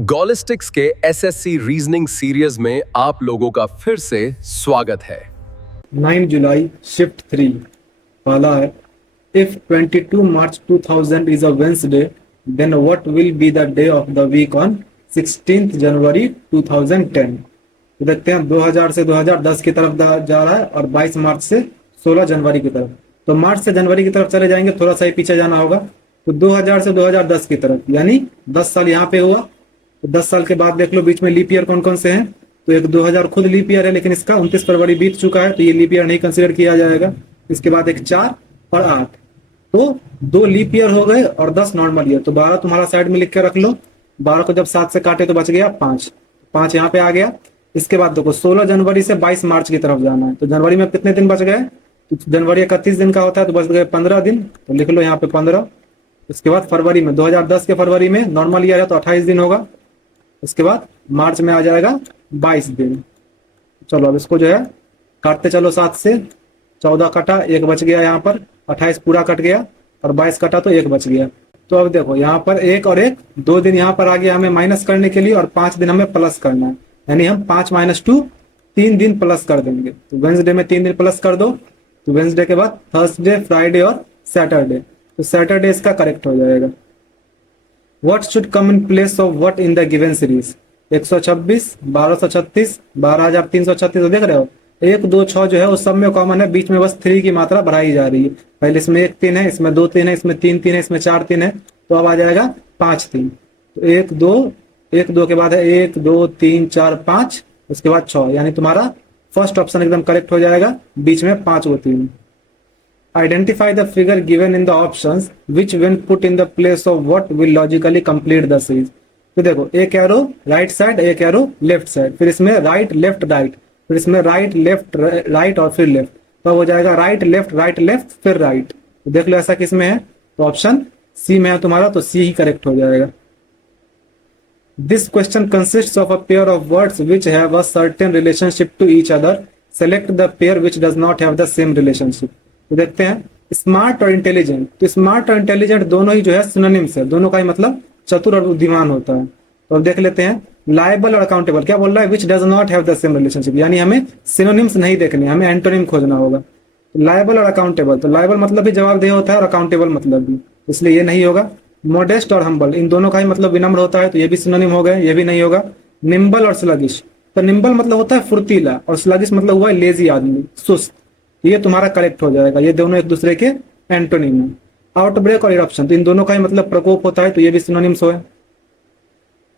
गॉलिस्टिक्स के SSC reasoning series में आप लोगों का फिर से स्वागत है। 9 जुलाई शिफ्ट 3 पहला है, if 22 March 2000 is a Wednesday then what will be the day of the week on 16 January 2010। तो देखते हैं 2000 से 2010 की तरफ जा रहा है और 22 मार्च से 16 जनवरी की तरफ। तो मार्च से जनवरी की तरफ चले जाएंगे, थोड़ा सा ही पीछे जाना होगा। तो 2000 से 2010 की तरफ यानी 10 साल यहाँ पे हुआ। तो 10 साल के बाद देख लो बीच में लीप ईयर कौन कौन से हैं। तो एक 2000 खुद लीप ईयर है, लेकिन इसका 29 फरवरी बीत चुका है तो ये लीप ईयर नहीं कंसिडर किया जाएगा। इसके बाद एक 4 और 8, तो 2 लीप ईयर हो गए और 10 नॉर्मल ईयर। तो 12 तुम्हारा साइड में लिख के रख लो। 12 को जब 7 से काटे तो बच गया 5, 5 यहाँ पे आ गया। इसके बाद देखो 16 जनवरी से 22 मार्च की तरफ जाना है। तो जनवरी में कितने दिन बच गए? तो जनवरी 31 दिन का होता है तो बच गए 15 दिन, तो लिख लो यहाँ पे 15। इसके बाद फरवरी में 2010 के फरवरी में नॉर्मल ईयर है तो 28 दिन होगा। इसके बाद मार्च में आ जाएगा 22 दिन। चलो अब इसको जो है काटते चलो, 7 से 14 कटा, 1 बच गया यहाँ पर, 28 पूरा कट गया और 22 कटा तो 1 बच गया। तो अब देखो यहाँ पर 1 और 1 2 दिन यहाँ पर आ गया हमें माइनस करने के लिए और 5 दिन हमें प्लस करना है, यानी हम 5 - 2 3 दिन प्लस कर देंगे। तो वेंसडे में 3 दिन प्लस कर दो। तो वेंसडे के बाद थर्सडे, फ्राइडे और सैटरडे। तो सैटरडे इसका करेक्ट हो जाएगा। What should come in place of what in the given series? 126, 1236, 12336। तो देख रहे हो 1 2 6 जो है वो सब में कॉमन है, बीच में बस 3 की मात्रा बढ़ाई जा रही है। पहले इसमें 1 3 है, इसमें 2 3 है, इसमें 3 3 है, इसमें 4 3 है, तो अब आ जाएगा 5 3। तो 1 2 के बाद है 1 2 3 4 5, उसके बाद 6, यानी तुम्हारा फर्स्ट ऑप्शन एकदम करेक्ट हो जाएगा, बीच में 5 व 3। Identify the figure given in the options which when put in the place of what will logically complete the series। तो देखो एक एरो राइट साइड, एक एरो लेफ्ट साइड, फिर इसमें राइट लेफ्ट राइट, फिर इसमें राइट लेफ्ट राइट और फिर लेफ्ट। तो हो जाएगा राइट लेफ्ट फिर राइट। तो देख लो ऐसा किसमें है, तो ऑप्शन सी में है तुम्हारा, तो सी ही करेक्ट हो जाएगा। This question consists of a pair of words which have a certain relationship to each other. Select the pair which does not have the same relationship। तो देखते हैं स्मार्ट और इंटेलिजेंट। तो स्मार्ट और इंटेलिजेंट दोनों ही जो है सिनोनिम्स है, दोनों का ही मतलब चतुर और बुद्धिमान होता है। तो अब देख लेते हैं लायबल और अकाउंटेबल क्या बोल रहा है, which does not have the same relationship, यानी हमें सिनोनिम्स नहीं देखने, हमें एंटोनिम खोजना होगा। तो लायबल और अकाउंटेबल, तो लायबल मतलब भी जवाबदेह होता है और अकाउंटेबल मतलब भी, इसलिए ये नहीं होगा। मोडेस्ट और हम्बल, इन दोनों का ही मतलब विनम्र होता है, तो ये भी सिनोनिम हो गए, ये भी नहीं होगा। निम्बल और स्लगिश, तो निम्बल मतलब होता है फुर्तीला और स्लगिश मतलब हुआ है लेजी आदमी, सुस्त। ये तुम्हारा करेक्ट हो जाएगा, ये दोनों एक दूसरे के एंटोनिम है। आउटब्रेक और इरप्शन, तो इन दोनों का ही मतलब प्रकोप होता है, तो ये भी सिनोनिम्स हो।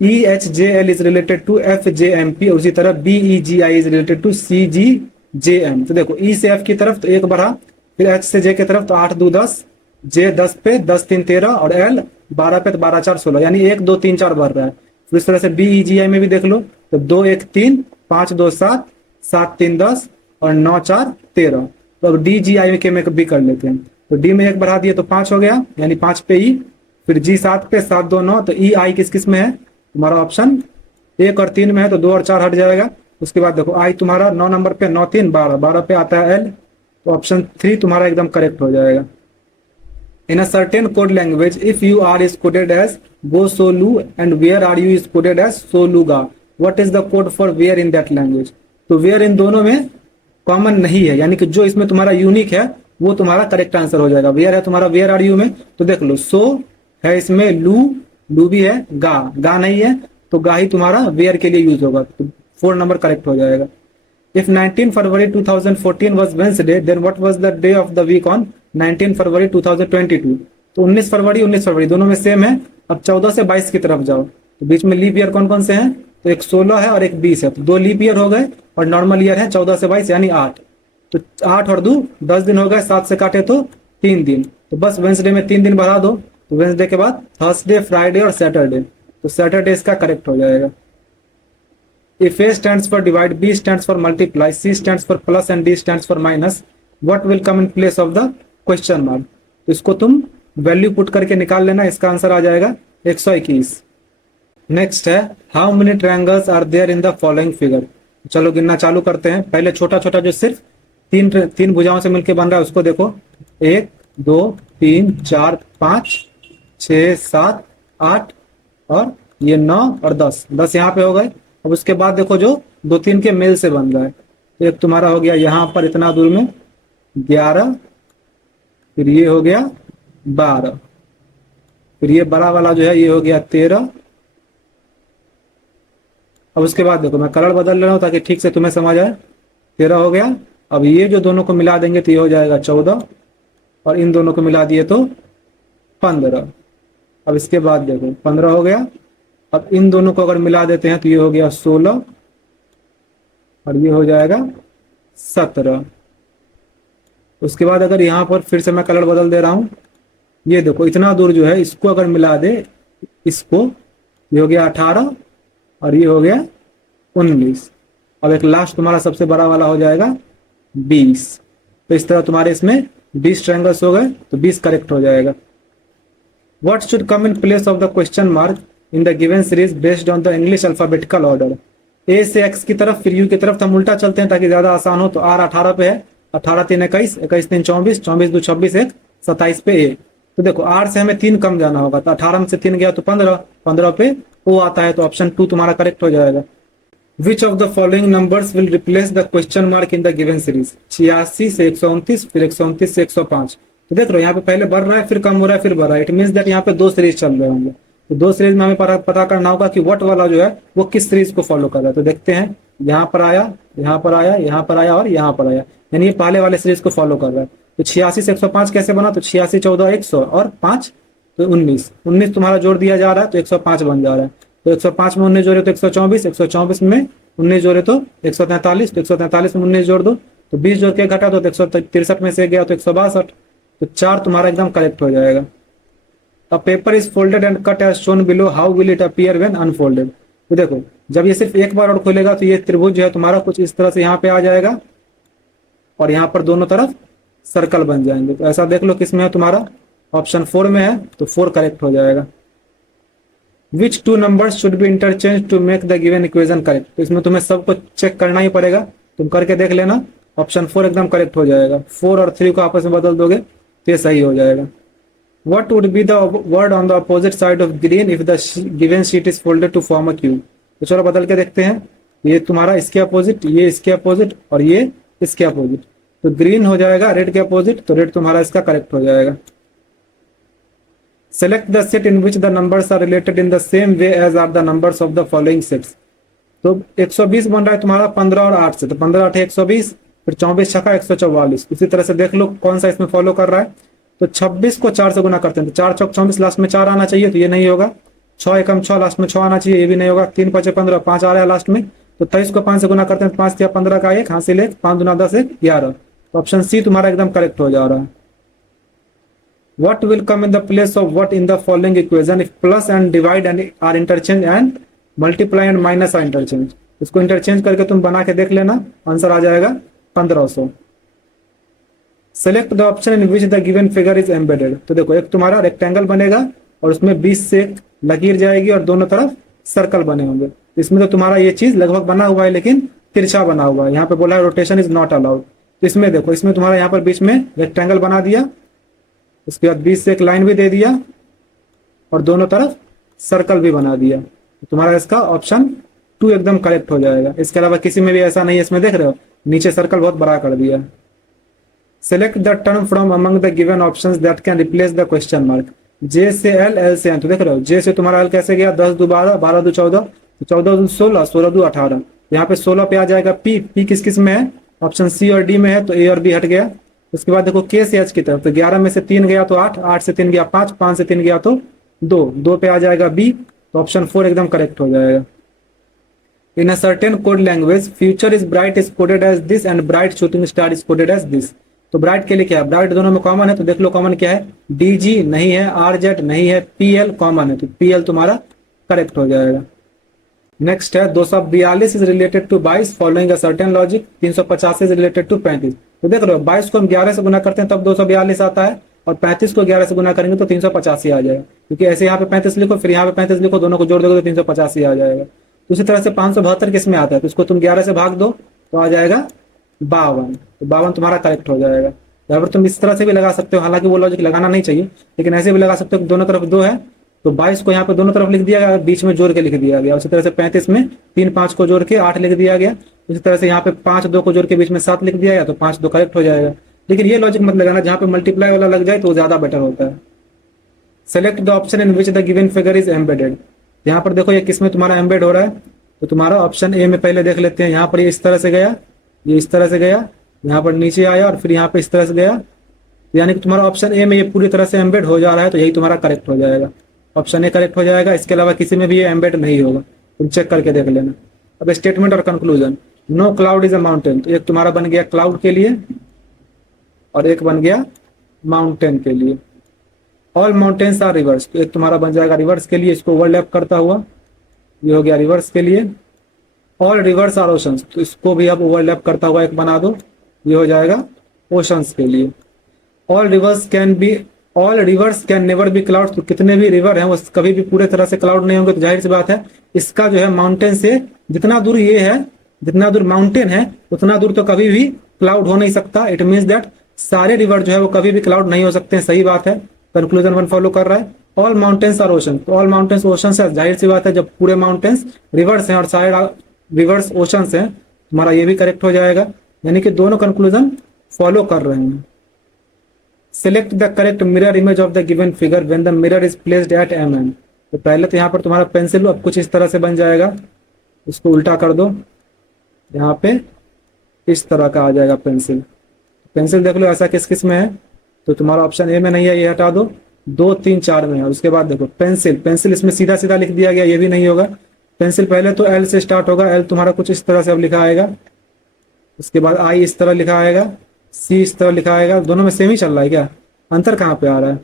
EHJL is related to FJMP, उसी तरह BEGI is related to CGJM। तो देखो E से F की तरफ तो 1 बढ़ा, फिर H से J की तरफ तो 8 2 10, J 10 पे 10 3 13 और L 12 पे तो 12 4 16, यानी 1 2 3 4 बढ़ रहा है। तो इस तरह से BEGI में भी देख लो, तो 2 1 3 5 2 7 7 3 10 और 9 4 13। तो अब DGI के में भी कर लेते हैं। तो D में 1 बढ़ा दिए तो 5 हो गया, यानी 5 पे E, फिर G 7 पे 7 2 9। तो EI किस किस में है, तुम्हारा ऑप्शन 1 और 3 में है, तो 2 और 4 हट जाएगा। उसके बाद देखो I तुम्हारा 9 नंबर पे 9 3 12, 12 पे आता है L, तो ऑप्शन 3 तुम्हारा एकदम करेक्ट हो जाएगा। In a certain code language, if you are is coded as go so lu and where are you is coded as so lu ga, what is the code for where in that language? तो where इन दोनों में common नहीं है, यानी कि जो इसमें तुम्हारा यूनिक है वो तुम्हारा करेक्ट आंसर हो जाएगा। वेयर है तुम्हारा वेयर आर यू में, तो देख लो सो है इसमें, लू भी है, गा नहीं है, तो गा ही तुम्हारा वेयर के लिए यूज होगा, तो 4 नंबर करेक्ट हो जाएगा। If 19 February 2014 was Wednesday then what was the day of the week on 19 February 2022। तो 19 फरवरी दोनों में सेम है। अब 14 से 22 की तरफ जाओ, तो बीच में लीप ईयर कौन कौन से हैं, तो एक 16 है और एक 20 है, तो 2 लीप ईयर हो गए और नॉर्मल ईयर है 14 से 22 यानी 8। तो 8 और 2 10 दिन हो गए, 7 से काटे तो 3 दिन, तो बस वेंसडे में 3 दिन बढ़ा दो। तो वेंसडे के बाद थर्सडे, फ्राइडे और सैटरडे, तो सैटरडे इसका करेक्ट हो जाएगा। If A stands for divide, B stands for multiply, C stands for plus and D stands for minus, what will come in place of the question mark? तो इसको तुम value put करके निकाल लेना, इसका आंसर आ जाएगा 121। नेक्स्ट है how many triangles are there in the following figure. चलो गिनना चालू करते हैं। पहले छोटा छोटा जो सिर्फ तीन भुजाओं से मिलकर बन रहा है उसको देखो, 1 2 3 4 5 6 7 8 और ये 9 और 10, 10 यहाँ पे हो गए। अब उसके बाद देखो जो 2 3 के मेल से बन रहा है, तो एक तुम्हारा हो गया यहाँ पर इतना दूर में 11, फिर ये हो गया 12, फिर ये बड़ा वाला जो है ये हो गया 13। अब उसके बाद देखो मैं कलर बदल रहा हूँ ताकि ठीक से तुम्हें समझ आए। 13 हो गया। अब ये जो दोनों को मिला देंगे तो ये हो जाएगा 14, और इन दोनों को मिला दिए तो 15। अब इसके बाद देखो 15 हो गया। अब इन दोनों को अगर मिला देते हैं तो ये हो गया 16, और ये हो जाएगा 17। उसके बाद अगर यहाँ पर फिर से मैं कलर बदल दे रहा हूँ, ये देखो इतना दूर जो है इसको अगर मिला दे, इसको, ये हो गया 18, और ये हो गया 19। अब एक लास्ट तुम्हारा सबसे बड़ा वाला हो जाएगा 20। तो इस तरह तुम्हारे इसमें 20 ट्रायंगल्स हो गए, तो 20 करेक्ट हो जाएगा। What should come in place of the question mark in the given series based on the English alphabetical order? A से X की तरफ फिर U की तरफ हम उल्टा चलते हैं ताकि ज्यादा आसान हो। तो R 18 पे है, 18 3 21, 21 3 24, 24 2 26, 1 27 पे A। तो देखो R से हमें 3 कम जाना होगा, तो 18 में से 3 गया तो 15, 15 पे O आता है, तो ऑप्शन 2 तुम्हारा करेक्ट हो जाएगा। Which of the following numbers will replace the question mark in the given series? 86 से 129, फिर 129 से 105। तो देख लो यहाँ पे पहले बढ़ रहा है, फिर कम हो रहा है, फिर बढ़ रहा है। इट मीन्स दैट यहाँ पे 2 सीरीज चल रहे होंगे। तो 2 सीरीज में हमें पता करना होगा कि व्हाट वाला जो है वो किस सीरीज को फॉलो कर रहा है। तो देखते हैं, यहाँ पर आया, यहाँ पर आया, यहाँ पर आया और यहाँ पर आया, यानी ये पहले वाले सीरीज को फॉलो कर रहा है। तो 86 से 105 कैसे बना? तो 86 14 100 और 5 तो 19, 19 तुम्हारा जोड़ दिया जा रहा है तो 105 बन जा रहा है। तो 105 में 19 जोड़े तो 124, 124 में 19 जोड़े तो 143, तो 143 में 19 जोड़ दो तो 20 जोड़ के घटा दो तो 163 में से गया तो 162, तो 4 तुम्हारा एकदम करेक्ट हो जाएगा। A paper is folded and cut as shown below, how will it appear when unfolded? तो देखो जब ये सिर्फ एक बार और खुलेगा तो ये त्रिभुज जो है तुम्हारा कुछ इस तरह से यहाँ पे आ जाएगा, और यहाँ पर दोनों तरफ सर्कल बन जाएंगे। तो ऐसा देख लो किसमें है तुम्हारा, ऑप्शन 4 में है, तो 4 करेक्ट हो जाएगा। Which two numbers should be interchanged to make the given equation correct? तो इसमें तुम्हें सबको चेक करना ही पड़ेगा, तुम करके देख लेना। ऑप्शन 4 एकदम करेक्ट हो जाएगा। 4 और 3 को आपस में बदल दोगे तो ये सही हो जाएगा। What would be the word on the opposite side of green if the given sheet is folded to form a cube? तो चलो बदल के देखते हैं। ये तुम्हारा इसके अपोजिट, ये इसके अपोजिट और ये इसके अपोजिट, तो ग्रीन हो जाएगा रेड के अपोजिट, तो रेड तुम्हारा इसका करेक्ट हो जाएगा। Select the set in which the numbers are related in the same way as are the numbers of the following sets. तो 120 बन रहा है तुम्हारा 15 और 8 से, तो 15 8 120, फिर 24 छक्का 144। उसी तरह से देख लो कौन सा इसमें फॉलो कर रहा है। तो 26 को 4 से गुना करते हैं, तो 4 चौक 24, लास्ट में 4 आना चाहिए, तो ये नहीं होगा। 6 एकम 6, लास्ट में 6 आना चाहिए, ये भी नहीं होगा। 3 5 15, 5 आ रहा है लास्ट में, तो 23 को 5 से गुना करते हैं, 5 या 15 का 1 हासिल 1, 5 दूना 10 1 11। तो ऑप्शन सी तुम्हारा एकदम करेक्ट हो जा रहा है। What will come in the place of what in the following equation if plus and divide and are interchange and multiply and minus are interchange? इसको इंटरचेंज करके तुम बना के देख लेना, आंसर आ जाएगा 1500। Select the option in which the given figure is embedded. तो देखो एक तुम्हारा रेक्टेंगल बनेगा और उसमें 20 से एक लकीर जाएगी और दोनों तरफ सर्कल बने होंगे। इसमें तो तुम्हारा ये चीज लगभग बना हुआ है लेकिन तिरछा बना हुआ है, यहाँ पे बोला है रोटेशन इज नॉट अलाउड। तो इसमें देखो, इसमें तुम्हारा यहाँ पर बीच में रेक्टेंगल बना दिया, उसके बाद 20 से एक लाइन भी दे दिया और दोनों तरफ सर्कल भी बना दिया, तो तुम्हारा इसका ऑप्शन 2 एकदम करेक्ट हो जाएगा। इसके अलावा किसी में भी ऐसा नहीं है, इसमें देख रहे हो नीचे सर्कल बहुत बड़ा कर दिया। Select the term from among the given options that can replace the question mark. J से एल, एल से एन, तो देख रहे हो जे से तुम्हारा एल कैसे गया, 10 2 12, 12 2 14, 14 2 16, 16 2 18। यहाँ पे 16 पे आ जाएगा पी, पी किस किस में है, ऑप्शन सी और डी में है, तो ए और बी हट गया। उसके बाद देखो के से एच की तरफ, तो 11 में से 3 गया तो 8, 8 से 3 गया 5, 5 से 3 गया तो 2, 2 पे आ जाएगा बी, तो ऑप्शन 4 एकदम करेक्ट हो जाएगा। In a certain code language future is bright is coded as this and bright shooting star is coded as this. तो ब्राइट के लिए क्या है, ब्राइट दोनों में कॉमन है, तो देख लो कॉमन क्या है, डीजी नहीं है, आरजेड नहीं है, पीएल कॉमन है, तो पीएल तुम्हारा करेक्ट हो जाएगा। नेक्स्ट है 242 is related to 22 following a certain logic, 350 is related to 35। तो देख लो 22 को हम 11 से गुना करते हैं तब 242 आता है, और 35 को 11 से गुना करेंगे तो 385 आ जाएगा, क्योंकि ऐसे यहाँ पे 35 लिखो फिर यहाँ पे 35 लिखो, दोनों को जोड़ दोगे तो 385 आ जाएगा। तो उसी तरह से 572 किस में आता है, तो इसको तुम 11 से भाग दो तो आ जाएगा 52, तो 52 तुम्हारा करेक्ट हो जाएगा। यहाँ पर तुम इस तरह से भी लगा सकते हो, हालांकि वो लॉजिक लगाना नहीं चाहिए, लेकिन ऐसे भी लगा सकते हो कि दोनों तरफ 2 है तो 22 को यहाँ पे दोनों तरफ लिख दिया गया, बीच में जोड़ के लिख दिया गया। उसी तरह से 35 में 3 5 को जोड़ के 8 लिख दिया गया। उसी तरह से यहाँ पे 5 2 को जोड़ के बीच में 7 लिख दिया गया, तो 5 2 करेक्ट हो जाएगा। लेकिन ये लॉजिक मत लगाना, जहाँ पे मल्टीप्लाई वाला लग जाए तो ज्यादा बेटर होता है। Select the option in which the given figure is embedded. यहाँ पर देखो ये किसमें तुम्हारा एम्बेड हो रहा है, तो तुम्हारा ऑप्शन ए में पहले देख लेते हैं। यहाँ पर ये इस तरह से गया, ये इस तरह से गया, यहाँ पर नीचे आया और फिर यहाँ पे इस तरह से गया, यानी कि तुम्हारा ऑप्शन ए में ये पूरी तरह से एम्बेड हो जा रहा है, तो यही तुम्हारा करेक्ट हो जाएगा। ऑप्शन ए करेक्ट हो जाएगा, इसके अलावा किसी में भी ये एम्बेड नहीं होगा, तुम चेक करके देख लेना। अब स्टेटमेंट और conclusion. No cloud is a mountain, तो एक तुम्हारा बन गया क्लाउड के लिए और एक बन गया माउंटेन के लिए। ऑल माउंटेन्स आर रिवर्स, तो एक तुम्हारा बन जाएगा रिवर्स के लिए, इसको ओवरलैप करता हुआ, ये हो गया रिवर्स के लिए। ऑल रिवर्स आर ओशंस, तो इसको भी अब ओवरलैप करता हुआ एक बना दो, ये हो जाएगा ओशंस के लिए। All reverse can never be cloud, तो कितने भी रिवर हैं वो कभी भी पूरे तरह से क्लाउड नहीं होंगे, तो जाहिर सी बात है इसका जो है माउंटेन से जितना दूर ये है, जितना दूर माउंटेन है उतना दूर तो कभी भी क्लाउड हो नहीं सकता। इट मीन्स दैट सारे रिवर जो है वो कभी भी क्लाउड नहीं हो सकते हैं, सही बात है। कंक्लूजन 1 फॉलो कर रहा है। ऑल माउंटेन्स आर ओशन, तो ऑल माउंटेन्स ओशन है, जाहिर सी बात है जब पूरे माउंटेन्स रिवर्स हैं और सारे रिवर्स ओशंस हैं, तुम्हारा ये भी करेक्ट हो जाएगा। यानी कि दोनों कंक्लूजन फॉलो कर रहे हैं। Select the correct mirror image of the given figure when the mirror is placed at mm, तो पहले तो यहाँ पर तुम्हारा पेंसिल अब कुछ इस तरह से बन जाएगा, इसको उल्टा कर दो, यहाँ पे इस तरह का आ जाएगा पेंसिल। पेंसिल देख लो ऐसा किस किस में है, तो तुम्हारा ऑप्शन ए में नहीं है, ये हटा दो, 2 3 4 में है। उसके बाद देखो पेंसिल इसमें सीधा सीधा लिख दिया गया, ये भी नहीं होगा। पेंसिल पहले तो एल से स्टार्ट होगा, एल तुम्हारा कुछ इस तरह से अब लिखा आएगा, उसके बाद आई इस तरह लिखा आएगा, सी इस तरह लिखा आएगा। दोनों में सेम ही चल रहा है क्या, अंतर कहाँ पे आ रहा है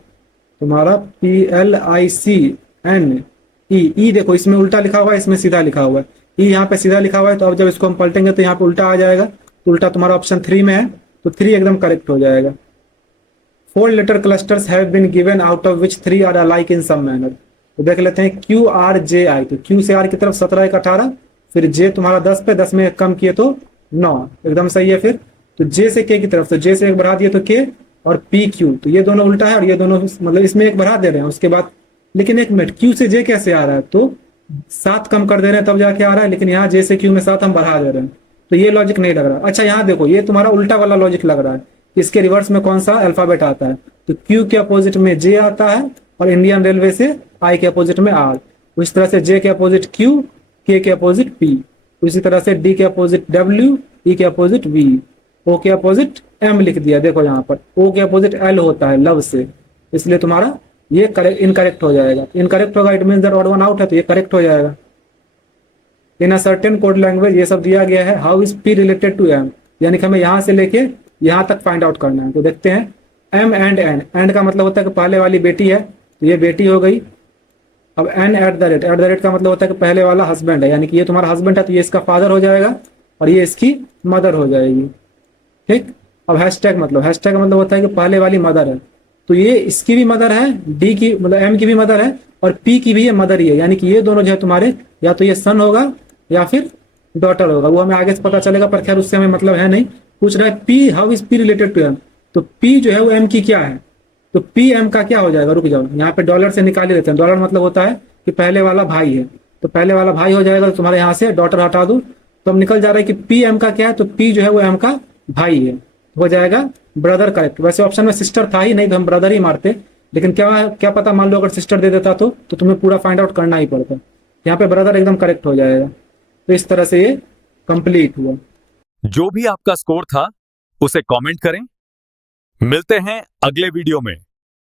तुम्हारा? PLICN ई देखो इसमें उल्टा लिखा हुआ है, इसमें सीधा लिखा हुआ है। ई यहाँ पे सीधा लिखा हुआ है, तो अब जब इसको हम पलटेंगे तो यहाँ पे उल्टा आ जाएगा, तो उल्टा तुम्हारा ऑप्शन 3 में है, तो 3 एकदम करेक्ट हो जाएगा। 4 letter clusters have been given out of which 3 are alike in some manner, तो देख लेते हैं QRJI, तो Q से R की तरफ 17 1 18, फिर J तुम्हारा 10 पे 10 में कम किए तो 9, एकदम सही है। फिर तो J से K की तरफ, तो J से एक बढ़ा दिए तो K, और PQ, तो ये दोनों उल्टा है और ये दोनों मतलब इसमें एक बढ़ा दे रहे हैं। उसके बाद लेकिन एक मिनट, Q से J कैसे आ रहा है, तो 7 कम कर दे रहे हैं तब जाके आ रहा है, लेकिन यहाँ J से Q में 7 हम बढ़ा दे रहे हैं, तो ये लॉजिक नहीं लग रहा। अच्छा यहाँ देखो ये तुम्हारा उल्टा वाला लॉजिक लग रहा है, इसके रिवर्स में कौन सा अल्फाबेट आता है, तो Q के अपोजिट में J आता है और इंडियन रेलवे से I के अपोजिट में R, उस तरह से J के अपोजिट Q, K के अपोजिट P, उसी तरह से D के अपोजिट W, E के अपोजिट V, O के अपोजिट M लिख दिया। देखो यहाँ पर O के अपोजिट L होता है लव से, इसलिए तुम्हारा ये इनकरेक्ट हो जाएगा। इनकरेक्ट होगा it means that odd one out है, तो ये करेक्ट हो जाएगा। In a certain code language ये सब दिया गया है। How is P related to M, यानी कि हमें यहाँ से लेके यहाँ तक फाइंड आउट करना है। तो देखते हैं M एंड N, एंड का मतलब होता है कि पहले वाली बेटी है, तो ये बेटी हो गई। अब N एट द रेट का मतलब होता है कि पहले वाला हस्बैंड है, यानी कि ये तुम्हारा हस्बैंड है, तो ये इसका फादर हो जाएगा और ये इसकी मदर हो जाएगी। ठीक, अब हैशटैग का मतलब होता है कि पहले वाली मदर है, तो ये इसकी भी मदर है, डी की मतलब M की भी मदर है और P की भी ये मदर ही है, यानी कि ये दोनों जो है तुम्हारे या तो ये सन होगा या फिर डॉटर होगा, वो हमें आगे से पता चलेगा, पर खैर उससे हमें मतलब है नहीं। पूछ रहा है P, how is P related to M, तो P जो है वो M की क्या है, तो P M का क्या हो जाएगा, रुक जाओ यहाँ पे डॉलर से निकाल ही लेते हैं। डॉलर मतलब होता है कि पहले वाला भाई है, तो पहले वाला भाई हो जाएगा, तो तुम्हारे यहाँ से डॉटर हटा दो, तो अब निकल जा रहा है कि P M का क्या है, तो P जो है वो M का भाई है, हो जाएगा ब्रदर करेक्ट। वैसे ऑप्शन में सिस्टर था ही नहीं, तो हम ब्रदर ही मारते, लेकिन क्या पता मान लो अगर सिस्टर दे देता तो तुम्हें पूरा फाइंड आउट करना ही पड़ता। यहाँ पे ब्रदर एकदम करेक्ट हो जाएगा। तो इस तरह से ये कंप्लीट हुआ। जो भी आपका स्कोर था उसे कमेंट करें। मिलते हैं अगले वीडियो में।